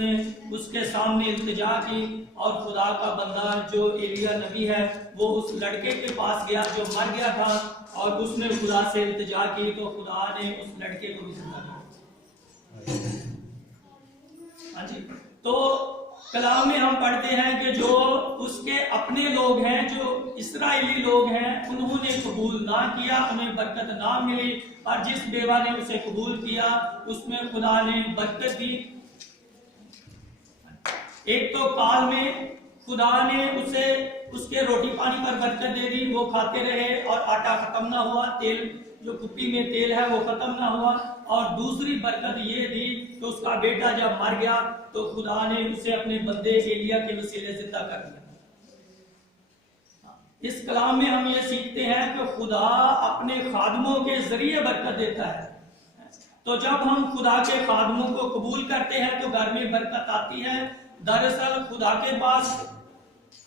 نے اس کے سامنے التجا کی اور خدا کا بندہ جو ایلیا نبی ہے وہ اس لڑکے کے پاس گیا جو مر گیا تھا اور اس نے خدا سے التجا کی تو خدا نے اس لڑکے کو بھی زندہ کیا۔ ہاں جی، تو کلام میں ہم پڑھتے ہیں کہ جو اس کے اپنے لوگ ہیں، جو اسرائیلی لوگ ہیں، انہوں نے قبول نہ کیا، انہیں برکت نہ ملی، اور جس بیوہ نے اسے قبول کیا اس میں خدا نے برکت دی۔ ایک تو کال میں خدا نے اسے اس کے روٹی پانی پر برکت دے دی، وہ کھاتے رہے اور آٹا ختم نہ ہوا، تیل جو کپی میں تیل ہے وہ ختم نہ ہوا، اور دوسری برکت یہ دی کہ اس کا بیٹا جب مر گیا تو خدا نے اسے اپنے بندے ایلیا کے وسیلے زندہ کر دیا۔ اس کلام میں ہم یہ سیکھتے ہیں کہ خدا اپنے خادموں کے ذریعے برکت دیتا ہے، تو جب ہم خدا کے خادموں کو قبول کرتے ہیں تو گھر میں برکت آتی ہے۔ دراصل خدا کے پاس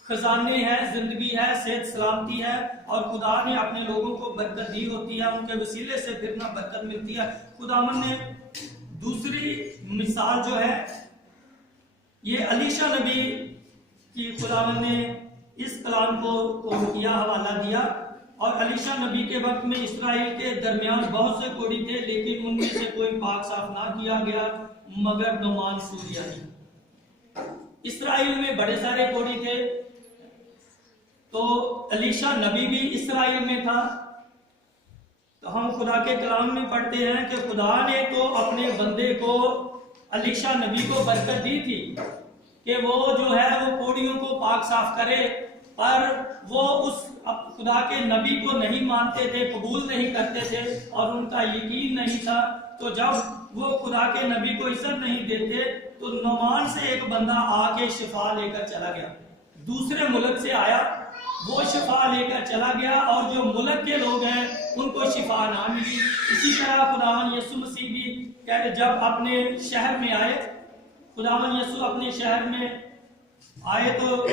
خزانے ہیں، زندگی ہے، صحت سلامتی ہے، اور خدا نے اپنے لوگوں کو برکت دی ہوتی ہے، ان کے وسیلے سے پھر نہ برکت ملتی ہے۔ خداوند نے دوسری مثال جو ہے یہ الیشا نبی کی خداوند نے اس کلام کو کیا حوالہ دیا، اور الیشا نبی کے وقت میں اسرائیل کے درمیان بہت سے کوڑی تھے، لیکن ان میں سے کوئی پاک صاف نہ کیا گیا مگر نعمان سوریانی۔ اسرائیل میں بڑے سارے کوڑی تھے، تو الیشا نبی بھی اسرائیل میں تھا۔ تو ہم خدا کے کلام میں پڑھتے ہیں کہ خدا نے تو اپنے بندے کو الیشا نبی کو برکت دی تھی کہ وہ جو ہے وہ کوڑیوں کو پاک صاف کرے، پر وہ اس خدا کے نبی کو نہیں مانتے تھے، قبول نہیں کرتے تھے، اور ان کا یقین نہیں تھا۔ تو جب وہ خدا کے نبی کو عزت نہیں دیتے تو نعمان سے ایک بندہ آ کے شفا لے کر چلا گیا، دوسرے ملک سے آیا، وہ شفا لے کر چلا گیا، اور جو ملک کے لوگ ہیں ان کو شفا نہ ملی۔ اسی طرح خداوند یسوع مسیح بھی جب اپنے شہر میں آئے، خداوند یسوع اپنے شہر میں آئے تو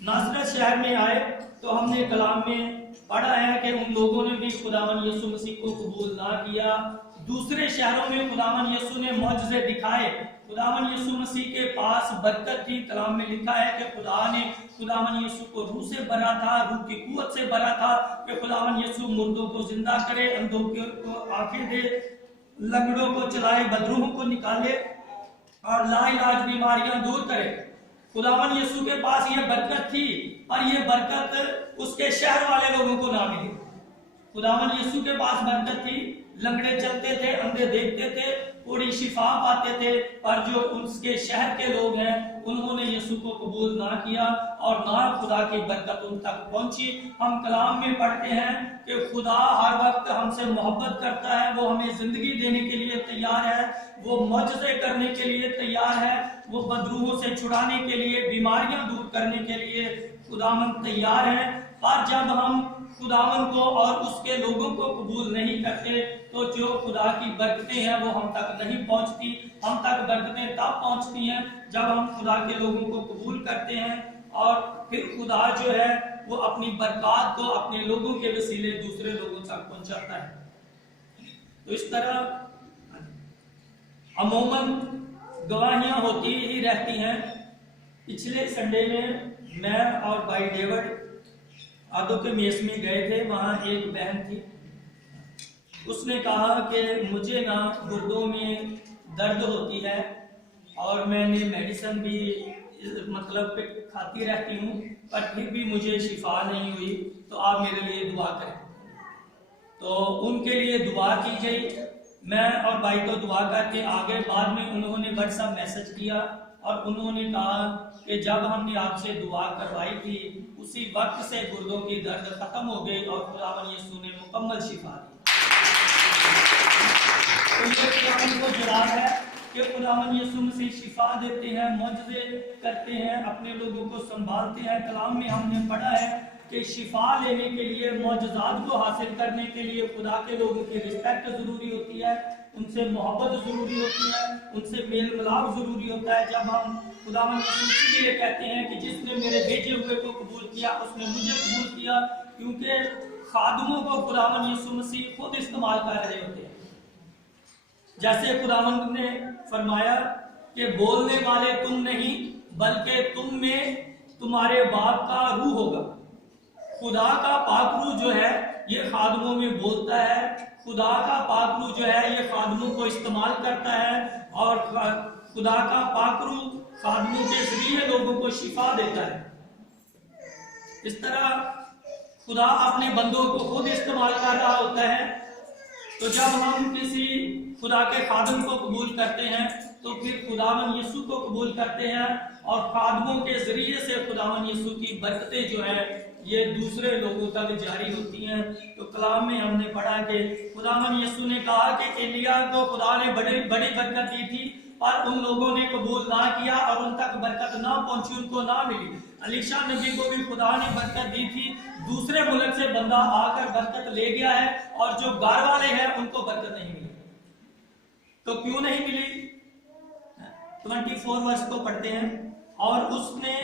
ناصرت شہر میں آئے، تو ہم نے کلام میں پڑھا ہے کہ ان لوگوں نے بھی خداوند یسوع مسیح کو قبول نہ کیا۔ دوسرے شہروں میں خداوند یسوع نے معجزے دکھائے، خداوند یسوع مسیح کے پاس برکت تھی۔ کلام میں لکھا ہے کہ خدا نے خداوند یسوع کو روح سے بھرا تھا، روح کی قوت سے بھرا تھا کہ خداوند یسوع مردوں کو زندہ کرے، اندھوں کو آنکھیں دے، لنگڑوں کو چلائے، بدروحوں کو نکالے، اور لا علاج بیماریاں دور کرے۔ خداوند یسوع کے پاس یہ برکت تھی، اور یہ برکت اس کے شہر والے لوگوں کو نہ ملی۔ خداوند یسوع کے پاس برکت تھی، لنگڑے چلتے تھے، اندھے دیکھتے تھے، کوڑی شفا پاتے تھے، اور جو اس کے شہر کے لوگ ہیں انہوں نے یسوع کو قبول نہ کیا اور نہ خدا کی برکت ان تک پہنچی۔ ہم کلام میں پڑھتے ہیں کہ خدا ہر وقت ہم سے محبت کرتا ہے، وہ ہمیں زندگی دینے کے لیے تیار ہے، وہ معجزے کرنے کے لیے تیار ہے، وہ بدروحوں سے چھڑانے کے لیے، بیماریاں دور کرنے کے لیے خداوند تیار ہے۔ پر جب ہم خداوند کو اور اس کے لوگوں کو قبول نہیں کرتے تو جو خدا کی برکتیں ہیں وہ ہم تک نہیں پہنچتی۔ ہم تک برکتیں تب پہنچتی ہیں جب ہم خدا کے لوگوں کو قبول کرتے ہیں، اور پھر خدا جو ہے وہ اپنی برکات کو اپنے لوگوں کے وسیلے دوسرے لوگوں تک پہنچاتا ہے۔ تو اس طرح عموماً گواہیاں ہوتی ہی رہتی ہیں۔ پچھلے سنڈے میں اور بھائی ڈیوڈ آدو کے میس میں گئے تھے، وہاں ایک بہن تھی، اس نے کہا کہ مجھے نا گردوں میں درد ہوتی ہے اور میں نے میڈیسن بھی مطلب کھاتی رہتی ہوں، پر پھر بھی مجھے شفا نہیں ہوئی، تو آپ میرے لیے دعا کریں۔ تو ان کے لیے دعا کی گئی، میں اور بھائی تو دعا کر کے آگے، بعد میں انہوں نے واٹس ایپ میسج کیا اور انہوں نے کہا کہ جب ہم نے آپ سے دعا کروائی تھی اسی وقت سے گردوں کی درد ختم ہو گئی اور خداوند یسوع نے مکمل شفا دی۔ تو یہ خداوند کو جلال ہے کہ خداوند یسوع مسیح شفا دیتے ہیں، معجزے کرتے ہیں، اپنے لوگوں کو سنبھالتے ہیں۔ کلام میں ہم نے پڑھا ہے کہ شفا لینے کے لیے، معجزات کو حاصل کرنے کے لیے خدا کے لوگوں کی رسپیکٹ ضروری ہوتی ہے، ان سے محبت ضروری ہوتی ہے، ان سے میل ملاپ ضروری ہوتا ہے۔ جب ہم خداوند یسوع مسیح کے لیے کہتے ہیں کہ جس نے میرے بھیجے ہوئے کو قبول کیا اس نے مجھے قبول کیا، کیونکہ خادموں کو خداوند یسوع مسیح خود استعمال کر رہے ہوتے ہیں۔ جیسے خداوند نے فرمایا کہ بولنے والے تم نہیں بلکہ تم میں تمہارے باپ کا روح ہوگا۔ خدا کا پاک روح جو ہے یہ خادموں میں بولتا ہے، خدا کا پاک روح جو ہے یہ خادموں کو استعمال کرتا ہے، اور خدا کا پاک روح خادموں کے ذریعے لوگوں کو شفا دیتا ہے۔ اس طرح خدا اپنے بندوں کو خود استعمال کر رہا ہوتا ہے۔ تو جب ہم کسی خدا کے خادم کو قبول کرتے ہیں تو پھر خداوند یسوع کو قبول کرتے ہیں، اور خادموں کے ذریعے سے خداوند یسوع کی برکتیں جو ہے یہ دوسرے لوگوں تک جاری ہوتی ہیں۔ تو کلام میں ہم نے پڑھا کہ خداوند یسوع نے کہا کہ ایلیا کو خدا نے بڑی برکت دی تھی، اور ان لوگوں نے قبول نہ کیا اور ان تک برکت نہ پہنچی، ان کو نہ ملی۔ علیشا نبی کو بھی خدا نے برکت دی تھی، دوسرے ملک سے بندہ آ کر برکت لے گیا ہے، اور جو گھر والے ہیں ان کو برکت نہیں ملی۔ تو کیوں نہیں ملی؟ 24 ورس کو پڑھتے ہیں۔ اور اس نے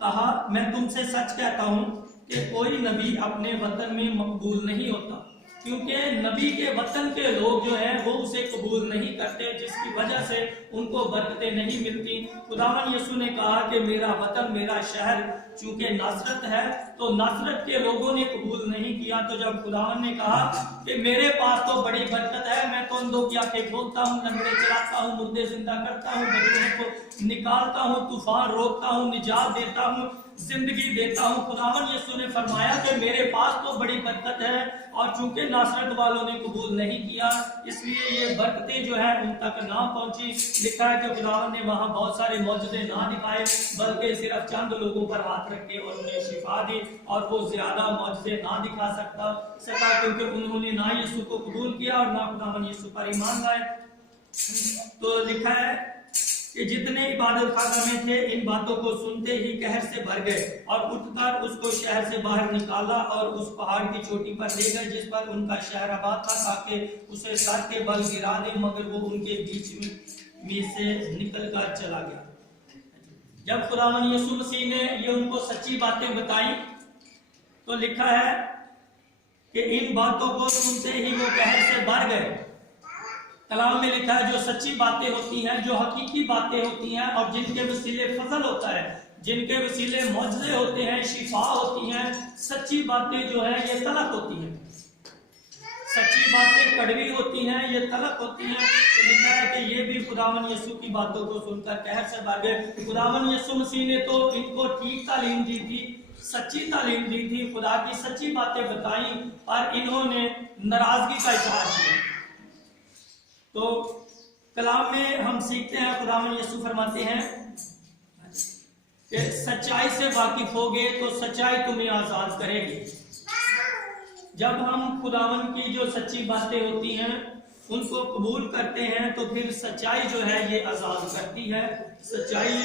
کہا میں تم سے سچ کہتا ہوں کہ کوئی نبی اپنے وطن میں مقبول نہیں ہوتا، کیونکہ نبی کے وطن کے لوگ جو ہیں وہ اسے قبول نہیں کرتے، جس کی وجہ سے ان کو برکتیں نہیں ملتی۔ خداوند یسوع نے کہا کہ میرا وطن میرا شہر چونکہ ناصرت ہے، تو ناصرت کے لوگوں نے قبول نہیں کیا۔ تو جب خداوند نے کہا کہ میرے پاس تو بڑی برکت ہے، میں تو اندھوں کی آنکھیں کھولتا ہوں، لنگڑے چلاتا ہوں، مردے زندہ کرتا ہوں، بچوں کو نکالتا ہوں، طوفان روکتا ہوں، نجات دیتا ہوں، زندگی دیتا ہوں۔ خداوند یسوع نے فرمایا کہ میرے پاس تو بڑی برکت ہے، اور چونکہ ناصرت والوں نے قبول نہیں کیا اس لیے یہ برکتیں جو ہے ان تک نہ پہنچی۔ لکھا ہے کہ خداوند نے وہاں بہت سارے معجزے نہ دکھائے، بلکہ صرف چند لوگوں پر ہاتھ رکھے اور انہیں شفا دی، اور وہ زیادہ معجزے نہ دکھا سکا کیونکہ انہوں نے نہ یسوع کو قبول کیا اور نہ خداوند یسوع پر ایمان لائے۔ تو لکھا ہے کہ جتنے عبادت خانہ میں تھے ان باتوں کو سنتے ہی قہر سے بھر گئے، اور اٹھ کر اس کو شہر سے باہر نکالا اور اس پہاڑ کی چوٹی پر لے گئے جس پر ان کا شہر آباد تھا، تاکہ اسے سر کے بل گرا دے، مگر وہ ان کے بیچ میں سے نکل کر چلا گیا۔ جب خداوند یسوع مسیح نے یہ ان کو سچی باتیں بتائیں تو لکھا ہے کہ ان باتوں کو سنتے ہی وہ قہر سے بھر گئے۔ کلام میں لکھا ہے جو سچی باتیں ہوتی ہیں، جو حقیقی باتیں ہوتی ہیں، اور جن کے وسیلے فضل ہوتا ہے، جن کے وسیلے معجزے ہوتے ہیں، شفا ہوتی ہیں، سچی باتیں جو ہیں یہ تلخ ہوتی ہیں۔ سچی باتیں کڑوی ہوتی ہیں، یہ تلخ ہوتی ہیں۔ تو لکھا ہے کہ یہ بھی خداوند یسوع کی باتوں کو سن کر قہر سے بھر گئے۔ خداوند یسوع مسیح نے تو ان کو ٹھیک تعلیم دی تھی، سچی تعلیم دی تھی، خدا کی سچی باتیں بتائیں، اور انہوں نے ناراضگی کا اظہار کیا۔ تو کلام میں ہم سیکھتے ہیں، خداوند یسوع فرماتے ہیں کہ سچائی سے واقف ہوگے تو سچائی تمہیں آزاد کرے گی۔ جب ہم خداوند کی جو سچی باتیں ہوتی ہیں ان کو قبول کرتے ہیں تو پھر سچائی جو ہے یہ آزاد کرتی ہے۔ سچائی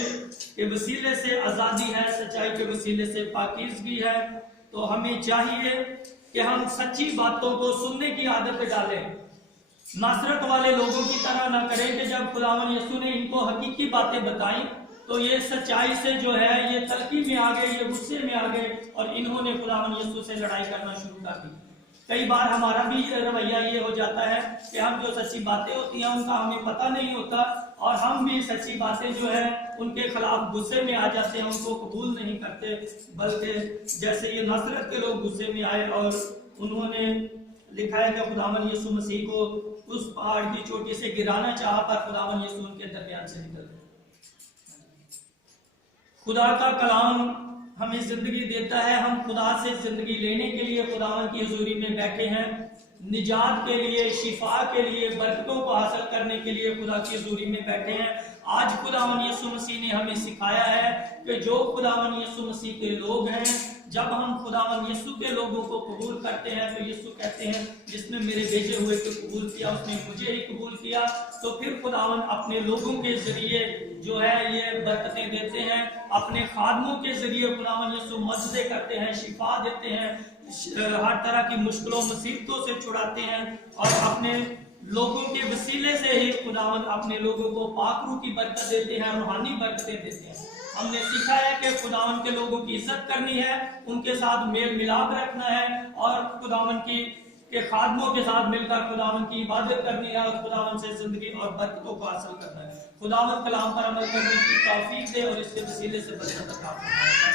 کے وسیلے سے آزادی ہے، سچائی کے وسیلے سے پاکیزگی ہے۔ تو ہمیں چاہیے کہ ہم سچی باتوں کو سننے کی عادت ڈالیں، ناصرت والے لوگوں کی طرح نہ کریں کہ جب خداوند یسوع نے ان کو حقیقی باتیں بتائیں تو یہ سچائی سے جو ہے یہ تلخی میں آ گئے، یہ غصے میں آ گئے، اور انہوں نے خداوند یسوع سے لڑائی کرنا شروع کر دی۔ کئی بار ہمارا بھی رویہ یہ ہو جاتا ہے کہ ہم جو سچی باتیں ہوتی ہیں ان کا ہمیں پتہ نہیں ہوتا، اور ہم بھی سچی باتیں جو ہے ان کے خلاف غصے میں آ جاتے ہیں، ان کو قبول نہیں کرتے، بلکہ جیسے یہ ناصرت کے لوگ غصے میں آئے اور انہوں نے لکھا ہے کہ خداوند یسوع مسیح کو اس پہاڑ کی چوٹی سے گرانا چاہا، پر خداوند یسوع ان کے درمیان سے نکل گئے۔ خدا کا کلام ہمیں زندگی دیتا ہے، ہم خدا سے زندگی لینے کے لیے خداوند کی حضوری میں بیٹھے ہیں، نجات کے لیے، شفا کے لیے، برکتوں کو حاصل کرنے کے لیے خدا کی حضوری میں بیٹھے ہیں۔ آج خداوند یسوع مسیح نے ہمیں سکھایا ہے کہ جو خداوند یسوع مسیح کے لوگ ہیں، جب ہم خداوند یسوع کے لوگوں کو قبول کرتے ہیں تو یسوع کہتے ہیں جس نے میرے بھیجے ہوئے کو قبول کیا اس نے مجھے ہی قبول کیا۔ تو پھر خداوند اپنے لوگوں کے ذریعے جو ہے یہ برکتیں دیتے ہیں، اپنے خادموں کے ذریعے خداوند یسوع معجزے کرتے ہیں، شفا دیتے ہیں، ہر طرح کی مشکلوں مصیبتوں سے چھڑاتے ہیں، اور اپنے لوگوں کے وسیلے سے ہی خداوند اپنے لوگوں کو پاک روح کی برکت دیتے ہیں، روحانی برکتیں دیتے ہیں۔ ہم نے سیکھا ہے کہ خداوند کے لوگوں کی عزت کرنی ہے، ان کے ساتھ میل ملاپ رکھنا ہے، اور خداوند کے خادموں کے ساتھ مل کر خداوند کی عبادت کرنی ہے، اور خداوند سے زندگی اور برکتوں کو حاصل کرنا ہے۔ خداوند کلام پر عمل کرنے کی توفیق دے اور اس کے وسیلے سے برکت عطا فرمائے.